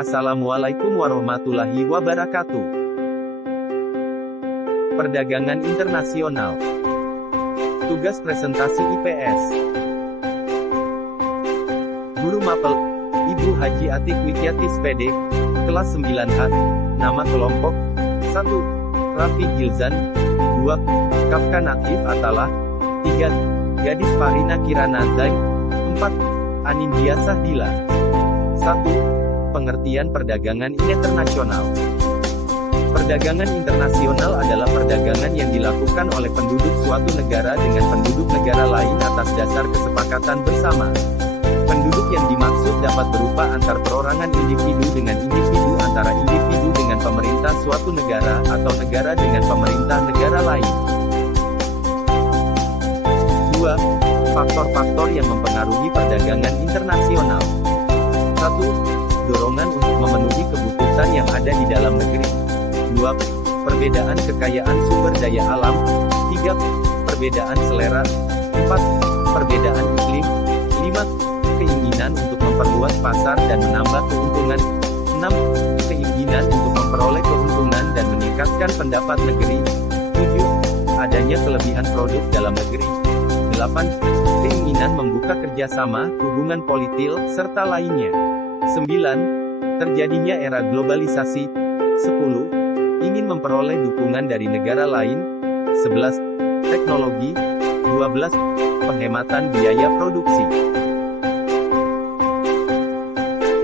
Assalamualaikum warahmatullahi wabarakatuh. Perdagangan internasional. Tugas presentasi IPS. Guru Mapel, Ibu Haji Atik Wikyati SPD, kelas 9H, nama kelompok, 1. Raffi Gilzan, 2. Kafka Natif Atalah, 3. Gadis Farina Kirana Zain, 4. Anindya Sahdila. 1. Pengertian perdagangan internasional. Perdagangan internasional adalah perdagangan yang dilakukan oleh penduduk suatu negara dengan penduduk negara lain atas dasar kesepakatan bersama. Penduduk yang dimaksud dapat berupa antar perorangan individu dengan individu, antara individu dengan pemerintah suatu negara, atau negara dengan pemerintah negara lain. 2. Faktor-faktor yang mempengaruhi perdagangan internasional. 1. Dorongan untuk memenuhi kebutuhan yang ada di dalam negeri. 2. Perbedaan kekayaan sumber daya alam. 3. Perbedaan selera. 4. Perbedaan iklim. 5. Keinginan untuk memperluas pasar dan menambah keuntungan. 6. Keinginan untuk memperoleh keuntungan dan meningkatkan pendapat negeri. 7. Adanya kelebihan produk dalam negeri. 8. Keinginan membuka kerjasama, hubungan politik, serta lainnya. 9. Terjadinya era globalisasi. 10. Ingin memperoleh dukungan dari negara lain. 11. Teknologi. 12. Penghematan biaya produksi.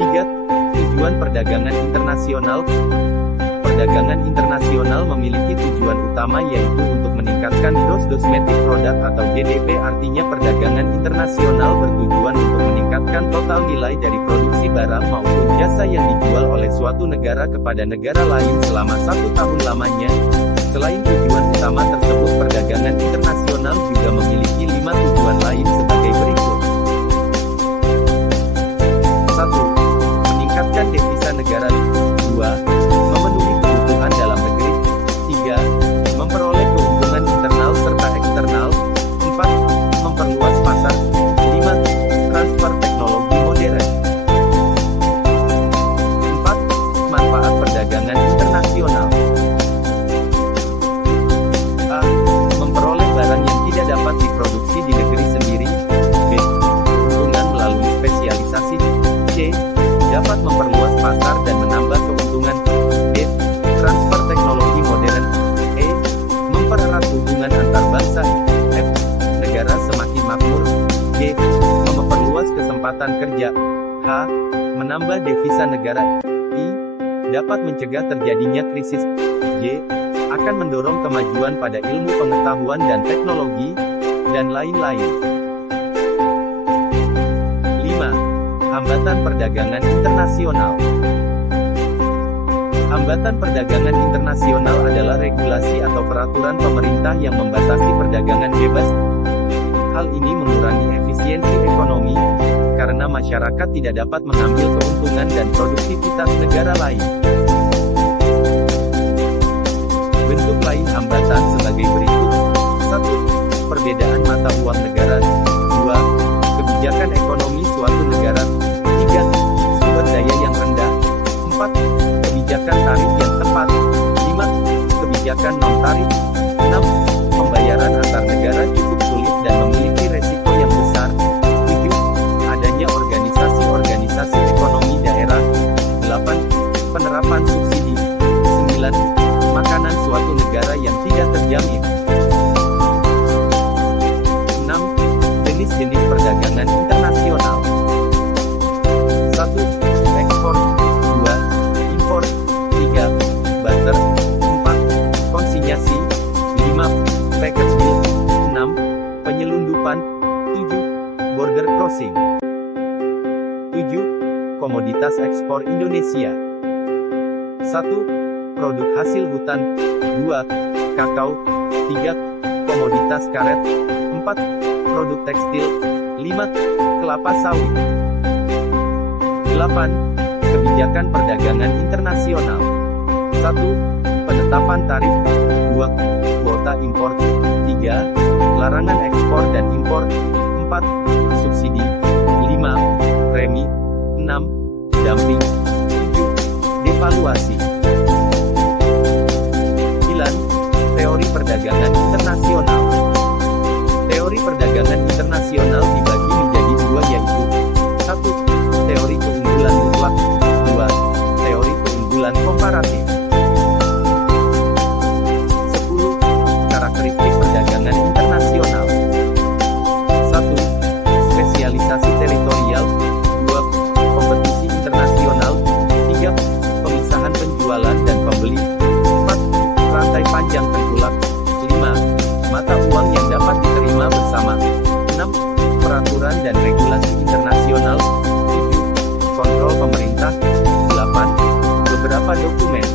3. Tujuan perdagangan internasional. Perdagangan internasional memiliki tujuan utama yaitu untuk meningkatkan gross domestic product atau GDP, artinya perdagangan internasional bertujuan untuk meningkatkan total nilai dari produksi barang maupun jasa yang dijual oleh suatu negara kepada negara lain selama 1 tahun lamanya. Selain tujuan utama tersebut, perdagangan internasional juga memiliki 5 tujuan lain sebagai berikut. 1. Meningkatkan devisa negara. 2. Memenuhi kebutuhan dalam negeri. 3. Memperoleh keuntungan internal serta eksternal. 4. Memperluas pasar. 5. Transfer teknologi modern. 4. Manfaat perdagangan internasional. A. Memperoleh barang yang tidak dapat diproduksi di negeri sendiri. B. Keuntungan melalui spesialisasi. C. Dapat memperluas pasar dan menambah keuntungan. D. Transfer teknologi modern. E. Mempererat hubungan antar bangsa. F. Negara semakin makmur. G. Memperluas kesempatan kerja. H. Menambah devisa negara. I. Dapat mencegah terjadinya krisis. J. Akan mendorong kemajuan pada ilmu pengetahuan dan teknologi, dan lain-lain. 5. Hambatan perdagangan internasional. Hambatan perdagangan internasional adalah regulasi atau peraturan pemerintah yang membatasi perdagangan bebas. Hal ini mengurangi efisiensi ekonomi, karena masyarakat tidak dapat mengambil keuntungan dan produktivitas negara lain. Bentuk lain hambatan sebagai berikut. 1. Perbedaan mata uang negara. 2. Kebijakan ekonomi suatu negara. 3. Sumber daya yang rendah. 4. Kebijakan tarif yang tepat. 5. Kebijakan non-tarif. 6. Pembayaran antar negara cukup sulit dan memiliki resiko yang besar. 7. Adanya organisasi-organisasi ekonomi daerah. 8. Penerapan subsidi. 9. Makanan suatu negara yang tidak terjamin. 6. Jenis-jenis perdagangan internasional. 1. Ekspor. 2. Impor. 3. Barter. 4. Konsinyasi. 5. Package deal. 6. Penyelundupan. 7. Border crossing. 7. Komoditas ekspor Indonesia. 1. Produk hasil hutan. 2. Kakao. 3. Komoditas karet. 4. Produk tekstil. 5. Kelapa sawit. 8. Kebijakan perdagangan internasional. 1. Penetapan tarif. 2. Kuota impor. 3. Larangan ekspor dan impor. 4. Subsidi. 5. Premi. 6. Dumping. 7. Evaluasi. 9. Teori perdagangan internasional. Teori perdagangan internasional dibagi menjadi dua, yaitu 1. Teori keunggulan mutlak. 2. Teori keunggulan komparatif. 10. Karakteristik perdagangan internasional. 1. Spesialisasi teritorial. 2. Kompetisi internasional. 3. Pemisahan penjualan dan pembeli. 4. Rantai panjang tengkulak. 5. Mata uang yang dapat diterima bersama. 6. Peraturan dan regulasi internasional. 7. Kontrol pemerintah. 8. Beberapa dokumen.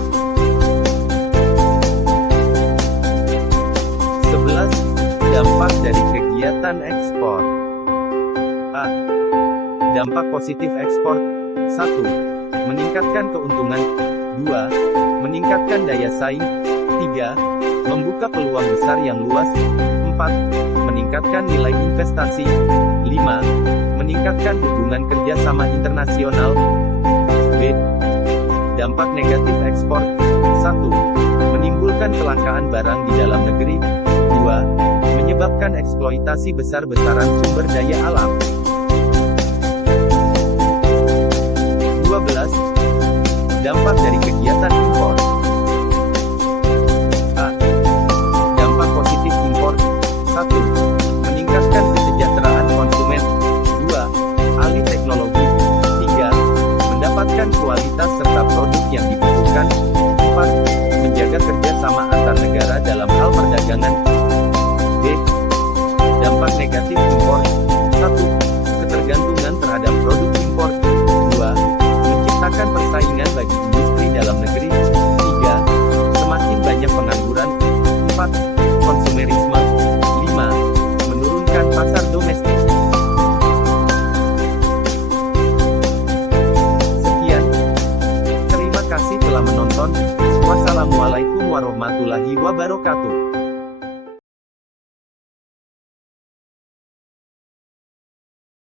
11. Dampak dari kegiatan ekspor. A. Dampak positif ekspor. 1. Meningkatkan keuntungan. 2. Meningkatkan daya saing. 3. Membuka peluang besar yang luas. 4. Meningkatkan nilai investasi. 5. Meningkatkan hubungan kerjasama internasional. B. Dampak negatif ekspor. 1. Menimbulkan kelangkaan barang di dalam negeri. 2. Menyebabkan eksploitasi besar-besaran sumber daya alam. 12. Dampak dari kegiatan impor. A. Dampak positif impor. 1. Meningkatkan kesejahteraan konsumen. 2. Alih teknologi. 3. Mendapatkan kualitas serta produk yang dibutuhkan. 4. Menjaga kerjasama antar negara dalam hal perdagangan. B. Dampak negatif impor. 1. Ketergantungan terhadap produk impor. 2. Menciptakan persaingan bagi industri dalam negeri. 3. Semakin banyak pengangguran. 4. Konsumerisme. 5. Menurunkan pasar domestik. Sekian. Terima kasih telah menonton. Wassalamualaikum warahmatullahi wabarakatuh.